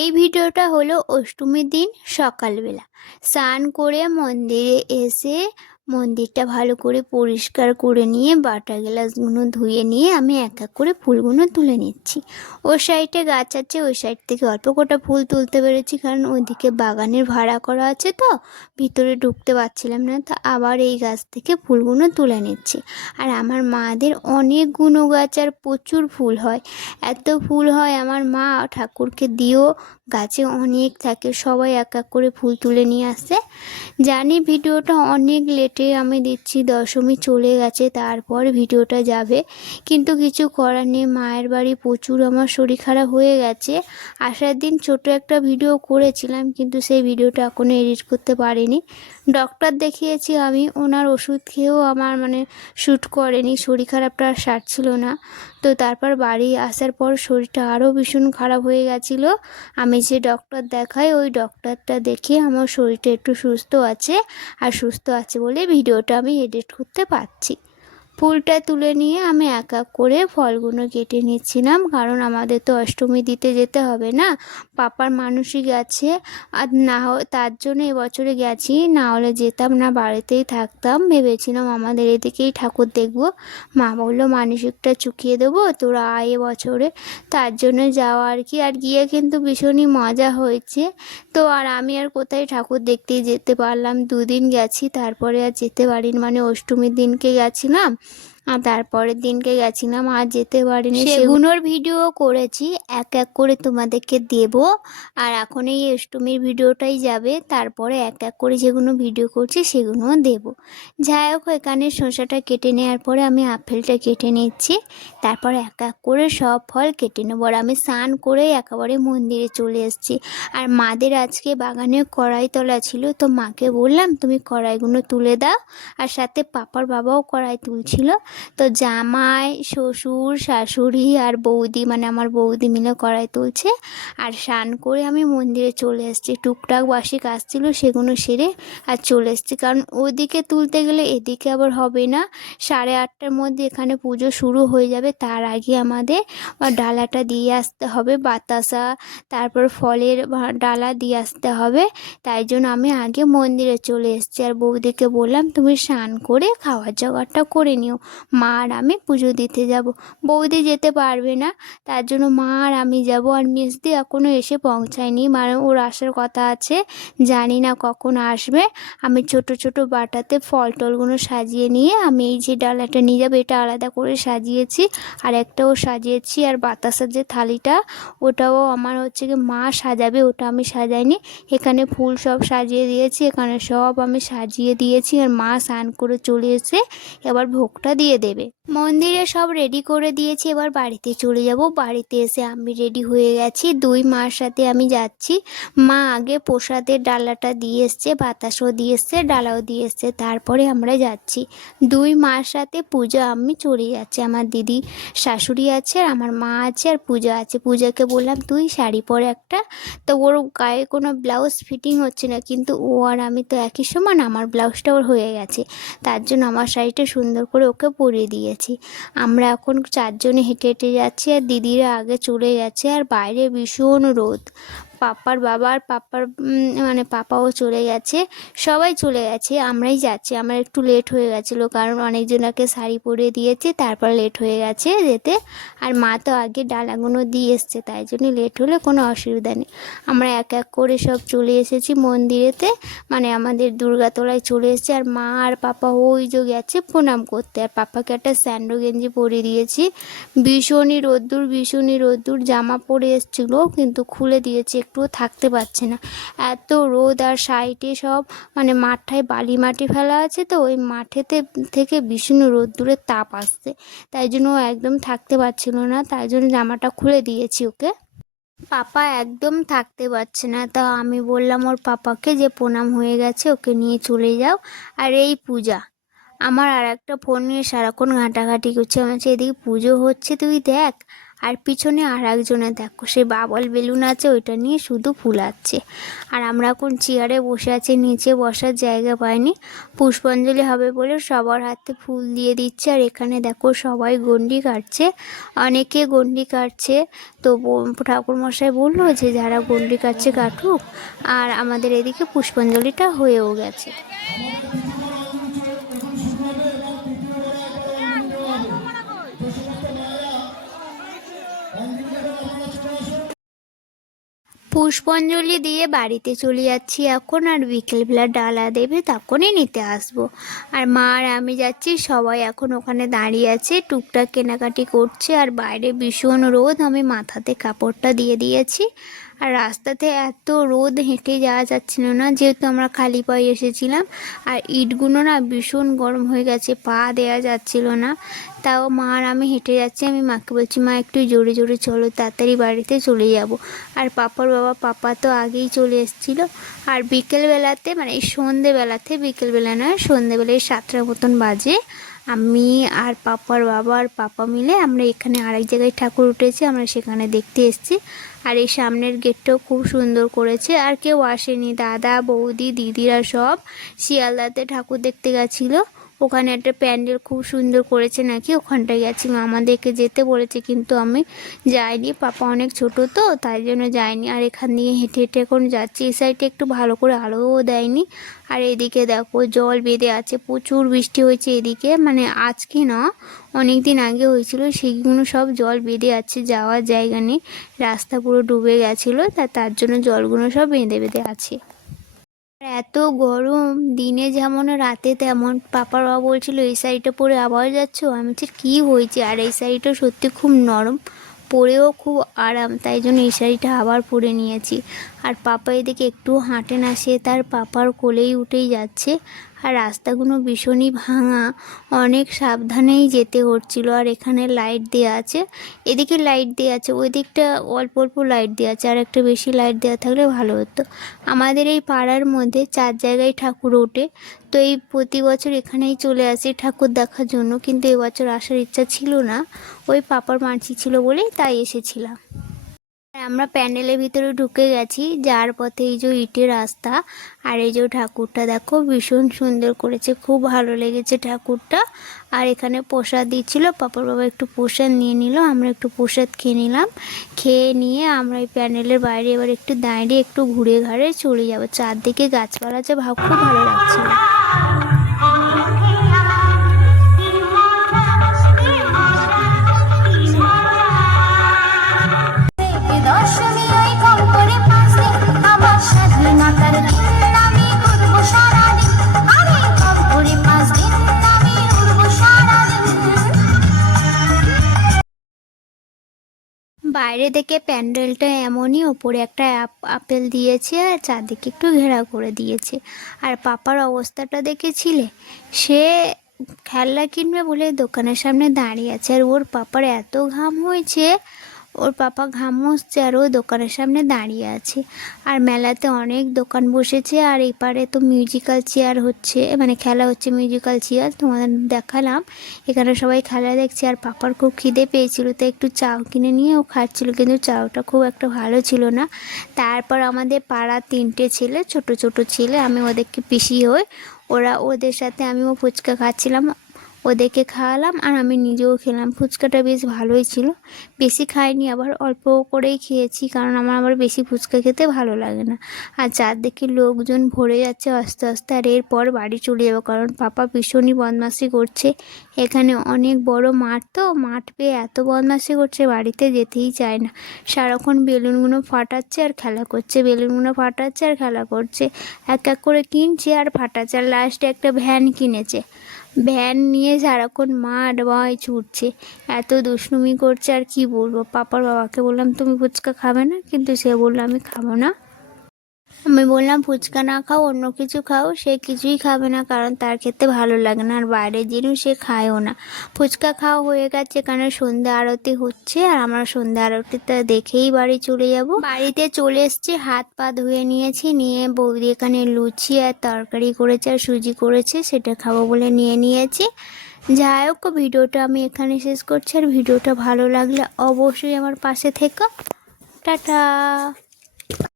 এই ভিডিওটা হলো অষ্টমীর দিন সকালবেলা স্নান করে মন্দিরে এসে মন্দিরটা ভালো করে পরিষ্কার করে নিয়ে বাটা গ্লাসগুলো ধুয়ে নিয়ে আমি এক এক করে ফুলগুলো তুলে নিচ্ছি। ওই সাইডে গাছ আছে, ওই সাইড থেকে অল্প কটা ফুল তুলতে পেরেছি, কারণ ওইদিকে বাগানের ভাড়া করা আছে, তো ভিতরে ঢুকতে পারছিলাম না। তো আবার এই গাছ থেকে ফুলগুলো তুলে নিচ্ছি। আর আমার মাদের অনেকগুলো গাছ আর প্রচুর ফুল হয়, এত ফুল হয় আমার মা ঠাকুরকে দিও, গাছে অনেক থাকে। সবাই এক এক করে ফুল তুলে নিয়ে আসে। জানি ভিডিওটা অনেক লেটে আমি দিচ্ছি, দশমী চলে গেছে তারপর ভিডিওটা যাবে, কিন্তু কিছু করার নেই। মায়ের বাড়ি প্রচুর আমার শরীর খারাপ হয়ে গেছে। আসার দিন ছোট একটা ভিডিও করেছিলাম, কিন্তু সেই ভিডিওটা এখনও এডিট করতে পারিনি। ডক্টর দেখিয়েছি আমি, ওনার ওষুধ খেয়েও আমার শ্যুট করেনি, শরীর খারাপটা আর সারছিল না। তো তারপর বাড়ি আসার পর শরীরটা আরও ভীষণ খারাপ হয়ে গেছিলো। আমি যে ডক্টর দেখাই ওই ডক্টরটা দেখে আমার শরীরটা একটু সুস্থ আছে, আর সুস্থ আছে বলে ভিডিওটা আমি এডিট করতে পারছি। ফুলটা তুলে নিয়ে আমি এক এক করে ফলগুলো কেটে নিচ্ছিলাম, কারণ আমাদের তো অষ্টমী দিতে যেতে হবে না, পাপার মানসিক আছে। আর না তার জন্য এবছরে গেছি, না হলে যেতাম না, বাড়িতেই থাকতাম। ভেবেছিলাম আমাদের এদিকেই ঠাকুর দেখবো। মা বললো মানসিকটা চুকিয়ে দেবো, তোরা আয় এবছরে, তার জন্য যাওয়া আর কি। আর গিয়ে কিন্তু ভীষণই মজা হয়েছে। তো আর আমি আর কোথায় ঠাকুর দেখতেই যেতে পারলাম, দুদিন গেছি, তারপরে আর যেতে পারিনি। অষ্টমীর দিনকে গেছিলাম আর তারপরের দিনকে গেছিলাম, আর যেতে পারিনি। সেগুলোর ভিডিও করেছি, এক এক করে তোমাদেরকে দেব। আর এখন এই অষ্টমীর ভিডিওটাই যাবে, তারপরে এক এক করে যেগুলো ভিডিও করছি সেগুলোও দেব। যাই হোক, এখানে শসাটা কেটে নেওয়ার পরে আমি আপেলটা কেটে নিচ্ছি, তারপরে এক এক করে সব ফল কেটে নেবো। আর আমি স্নান করে একেবারে মন্দিরে চলে এসেছি। আর মাদের আজকে বাগানে কড়াই তোলা ছিল, তো মাকে বললাম তুমি কড়াইগুলো তুলে দাও, আর সাথে পাপার বাবাও কড়াই তুলছিল। তো জামাই, শ্বশুর, শাশুড়ি আর বৌদি, আমার বৌদি মিলে কড়াই তুলছে। আর স্নান করে আমি মন্দিরে চলে এসেছি, টুকটাক বাসি কাজ ছিল সেগুলো সেরে আর চলে এসেছি, কারণ ওদিকে তুলতে গেলে এদিকে আবার হবে না। 8:30টার মধ্যে এখানে পুজো শুরু হয়ে যাবে, তার আগে আমাদের ডালাটা দিয়ে আসতে হবে, বাতাসা তারপর ফলের ডালা দিয়ে আসতে হবে। তাই জন্য আমি আগে মন্দিরে চলে এসেছি। আর বৌদিকে বললাম তুমি স্নান করে খাওয়ার জোগাড়টা করে নিও, মা আর আমি পুজো দিতে যাব। বৌদি যেতে পারবে না, তার জন্য মা আর আমি যাব। আর মিষ্টি এখনও এসে পৌঁছায়নি, ওর আসার কথা আছে, জানি না কখন আসবে। আমি ছোট ছোট বাটাতে ফল টলগুলো সাজিয়ে নিয়ে আমি এই যে ডালাটা নিয়ে যাবো, এটা আলাদা করে সাজিয়েছি, আর একটাও সাজিয়েছি। আর বাতাসার যে থালিটা ওটাও আমার হচ্ছে কি মা সাজাবে, ওটা আমি সাজাইনি। এখানে ফুল সব সাজিয়ে দিয়েছি, এখানে সব আমি সাজিয়ে দিয়েছি। আর মা স্নান করে চলে এসে এবার ভোগটা দিয়ে দেবে। মন্দিরে সব রেডি করে দিয়েছি, এবার বাড়িতে চলে যাব। বাড়িতে এসে আমি রেডি হয়ে গেছি, দুই মার সাথে আমি যাচ্ছি। মা আগে প্রসাদের ডালাটা দিয়ে এসছে, বাতাসও দিয়ে এসছে, ডালাও দিয়ে এসছে, তারপরে আমরা যাচ্ছি। দুই মার সাথে পূজা আমি চলে যাচ্ছি। আমার দিদি শাশুড়ি আছে, আর আমার মা আছে, আর পূজা আছে। পূজাকে বললাম তুই শাড়ি পরে একটা, তো ওর গায়ে কোনো ব্লাউজ ফিটিং হচ্ছে না, কিন্তু ও আর আমি তো একই সমান, আমার ব্লাউজটা ওর হয়ে গেছে, তার জন্য আমার শাড়িটা সুন্দর করে ওকে পরিয়ে দিয়েছি। আমরা এখন চারজনে হেঁটে হেঁটে যাচ্ছি, আর দিদিরা আগে চলে গেছে। আর বাইরে ভীষণ রোদ, পাপার বাবা আর পাপার পাপাও চলে গেছে, সবাই চলে গেছে, আমরাই যাচ্ছি। আমার একটু লেট হয়ে গেছিলো, কারণ অনেকজনকে শাড়ি পরিয়ে দিয়েছি, তারপর লেট হয়ে গেছে যেতে। আর মা তো আগে ডালাগুলো দিয়ে এসছে, তাই জন্য লেট হলে কোনো অসুবিধা নেই। আমরা এক এক করে সব চলে এসেছি মন্দিরেতে, আমাদের দুর্গাতলায় চলে এসেছি। আর মা আর পাপা ওই যে গেছে প্রণাম করতে, আর পাপাকে একটা স্যান্ডো গেঞ্জি পরিয়ে দিয়েছি। ভীষণই রোদ্দুর, জামা পরে এসেছিলো কিন্তু খুলে দিয়েছি, একটুও থাকতে পারছে না, এত রোদ। আর সাইডে সব মাঠটায় বালি মাটি ফেলা আছে, তো ওই মাঠেতে থেকে ভীষণ রোদ্দুরের তাপ আসছে, তাই জন্য ও একদম থাকতে পারছিল না, তাই জন্য জামাটা খুলে দিয়েছি ওকে। পাপা একদম থাকতে পারছে না, তা আমি বললাম ওর পাপাকে যে প্রণাম হয়ে গেছে, ওকে নিয়ে চলে যাও। আর এই পূজা আমার আর একটা ফোন নিয়ে সারাক্ষণ ঘাঁটাঘাঁটি করছে, আমার এদিকে পুজো হচ্ছে তুই দেখ, আর পিছনে আর একজনে দেখো সে বাবল বেলুন আছে, ওইটা নিয়ে শুধু ফুলাচ্ছে। আর আমরা এখন চেয়ারে বসে আছি, নিচে বসার জায়গা পাইনি। পুষ্পাঞ্জলি হবে বলে সবার হাতে ফুল দিয়ে দিচ্ছে। আর এখানে দেখো সবাই গণ্ডি কাটছে, অনেকে গণ্ডি কাটছে। তো ঠাকুরমশাই বললো যে যারা গণ্ডি কাটছে কাটুক। আর আমাদের এদিকে পুষ্পাঞ্জলিটা হয়েও গেছে। পুষ্পাঞ্জলি দিয়ে বাড়িতে চলে যাচ্ছি এখন। আর বিকেলবেলা ডালা দেবে তখনই নিতে আসবো। আর মা আর আমি যাচ্ছি, সবাই এখন ওখানে দাঁড়িয়ে আছে, টুকটাক কেনাকাটি করছে। আর বাইরে ভীষণ রোদ, আমি মাথাতে কাপড়টা দিয়ে দিয়েছি। আর রাস্তাতে এত রোদ, হেঁটে যাওয়া যাচ্ছিল না, যেহেতু আমরা খালি পায়ে এসেছিলাম। আর ইটগুলো না ভীষণ গরম হয়ে গেছে, পা দেওয়া যাচ্ছিল না। তাও মা আর আমি হেঁটে যাচ্ছি। আমি মাকে বলছি, মা একটু জোরে জোরে চলো, তাড়াতাড়ি বাড়িতে চলে যাব। আর পাপার বাবা, পাপা তো আগেই চলে এসেছিলো। আর বিকেলবেলাতে, মানে এই সন্ধেবেলাতে, বিকেলবেলা নয় সন্ধেবেলায় 7টার মতন বাজে, আমি আর পাপার বাবা আর পাপা মিলে আমরা এখানে আরেক জায়গায় ঠাকুর উঠেছে, আমরা সেখানে দেখতে এসেছি। আর এই সামনের গেটটাও খুব সুন্দর করেছে। আর কেউ আসেনি, দাদা বৌদি দিদিরা সব শিয়ালদাতে ঠাকুর দেখতে গেছিলো। ওখানে একটা প্যান্ডেল খুব সুন্দর করেছে নাকি, ওখানটায় গেছি। আমাদেরকে যেতে বলেছে কিন্তু আমি যাইনি, পাপা অনেক ছোট তো তাই জন্য যাইনি। আর এখান দিয়ে হেঁটে হেঁটে এখন যাচ্ছি। এই সাইডে একটু ভালো করে আলোও দেয়নি। আর এদিকে দেখো জল বেঁধে আছে, প্রচুর বৃষ্টি হয়েছে এদিকে, মানে আজকে না অনেক দিন আগে হয়েছিল। সেইগুলো সব জল বেঁধে আছে, যাওয়ার জায়গা নেই, রাস্তা পুরো ডুবে গেছিলো, তার জন্য জলগুলো সব বেঁধে বেঁধে আছে। এত গরম, দিনে যেমন রাতে তেমন। পাপার বাবা বলছিল এই শাড়িটা পরে আবার যাচ্ছ, আমি বলছি কী হয়েছে। আর এই শাড়িটা সত্যি খুব নরম, পরেও খুব আরাম, তাই জন্য এই শাড়িটা আবার পরে নিয়েছি। আর পাপা এদিকে একটু হাঁটে না, সে তার পাপার কোলেই উঠেই যাচ্ছে। আর রাস্তাগুলো ভীষণই ভাঙা, অনেক সাবধানেই যেতে হচ্ছিল। আর এখানে লাইট দেওয়া আছে, এদিকে লাইট দেওয়া আছে, ওই দিকটা অল্প অল্প লাইট দেওয়া আছে, আর একটা বেশি লাইট দেওয়া থাকলে ভালো হতো। আমাদের এই পাড়ার মধ্যে 4 জায়গায় ঠাকুর ওঠে, তো এই প্রতি বছর এখানেই চলে আসি ঠাকুর দেখার জন্য। কিন্তু এবছর আসার ইচ্ছা ছিল না, ওই পাপার মানসি ছিল বলেই তাই এসেছিলাম। আমরা প্যান্ডেলের ভিতরে ঢুকে গেছি, যার পথে এই যে ইটের রাস্তা। আর এই যে ঠাকুরটা দেখো ভীষণ সুন্দর করেছে, খুব ভালো লেগেছে ঠাকুরটা। আর এখানে প্রসাদ দিচ্ছিল, পাপার বাবা একটু প্রসাদ নিয়ে নিল, আমরা একটু প্রসাদ খেয়ে নিলাম। খেয়ে নিয়ে আমরা এই প্যান্ডেলের বাইরে এবার একটু দাঁড়িয়ে একটু ঘুরে ঘাড়ে চলে যাবো। চারদিকে গাছপালা আছে, খুব ভালো লাগছিল। বাইরে থেকে প্যান্ডেলটা এমনই, ওপরে একটা আপেল দিয়েছে আর চারদিকে একটু ঘেরা করে দিয়েছে। আর পাপার অবস্থাটা দেখেছিলে, সে খেলনা কিনবে বলে দোকানের সামনে দাঁড়িয়ে আছে। আর ওর পাপার এত ঘাম হয়েছে, ওর পাপা ঘাম মুছছে আর ও দোকানের সামনে দাঁড়িয়ে আছে। আর মেলাতে অনেক দোকান বসেছে। আর এপারে তো মিউজিক্যাল চেয়ার হচ্ছে, মানে খেলা হচ্ছে মিউজিক্যাল চেয়ার, তোমাদের দেখালাম। এখানে সবাই খেলা দেখছে। আর পাপার খুব খিদে পেয়েছিল, তাই একটু চাউ কিনে নিয়ে ও খাচ্ছিল, কিন্তু চাউটা খুব একটা ভালো ছিল না। তারপর আমাদের পাড়ার 3টে ছেলে, ছোট ছোট ছেলে, আমি ওদেরকে পিসি হই, ওদের সাথে আমিও ফুচকা খাচ্ছিলাম, ওদেরকে খাওয়ালাম আর আমি নিজেও খেলাম। ফুচকাটা বেশ ভালোই ছিল, বেশি খাইনি, আবার অল্প করেই খেয়েছি, কারণ আমার আবার বেশি ফুচকা খেতে ভালো লাগে না। আর চারদিকে লোকজন ভরে যাচ্ছে আস্তে আস্তে। আর এরপর বাড়ি চলে যাবো, কারণ পাপা ভীষণই বদমাশি করছে। এখানে অনেক বড় মাঠ, তো মাঠ পেয়ে এত বদমাশি করছে, বাড়িতে যেতেই চায় না। সারাক্ষণ বেলুনগুলো ফাটাচ্ছে আর খেলা করছে, বেলুনগুলো ফাটাচ্ছে আর খেলা করছে, এক এক করে কিনছে আর ফাটাচ্ছে। আর লাস্টে একটা ভ্যান কিনেছে, ভ্যান নিয়ে সারাক্ষণ মাঠ বাই ছুটছে, এত দুষ্টুমি করছে। আর কি বলবো, পাপার বাবাকে বললাম তুমি ফুচকা খাবে না, কিন্তু সে বললো আমি খাবো না। আমি বললাম ফুচকা না খাও, অন্য কিছু খাও, সে কিছুই খাবে না, কারণ তার খেতে ভালো লাগে না, আর বাইরের জিনিস সে খায়ও না। ফুচকা খাওয়া হয়ে গেছে, এখানে সন্ধ্যা আরতি হচ্ছে, আর আমরা সন্ধ্যা আরতিটা দেখেই বাড়ি চলে যাব। বাড়িতে চলে এসেছি, হাত পা ধুয়ে নিয়েছি, নিয়ে বৌদি এখানে লুচি আর তরকারি করেছে আর সুজি করেছে, সেটা খাবো বলে নিয়ে নিয়েছি। যাই হোক, ভিডিওটা আমি এখানে শেষ করছি। আর ভিডিওটা ভালো লাগলে অবশ্যই আমার পাশে থেকো। টাটা।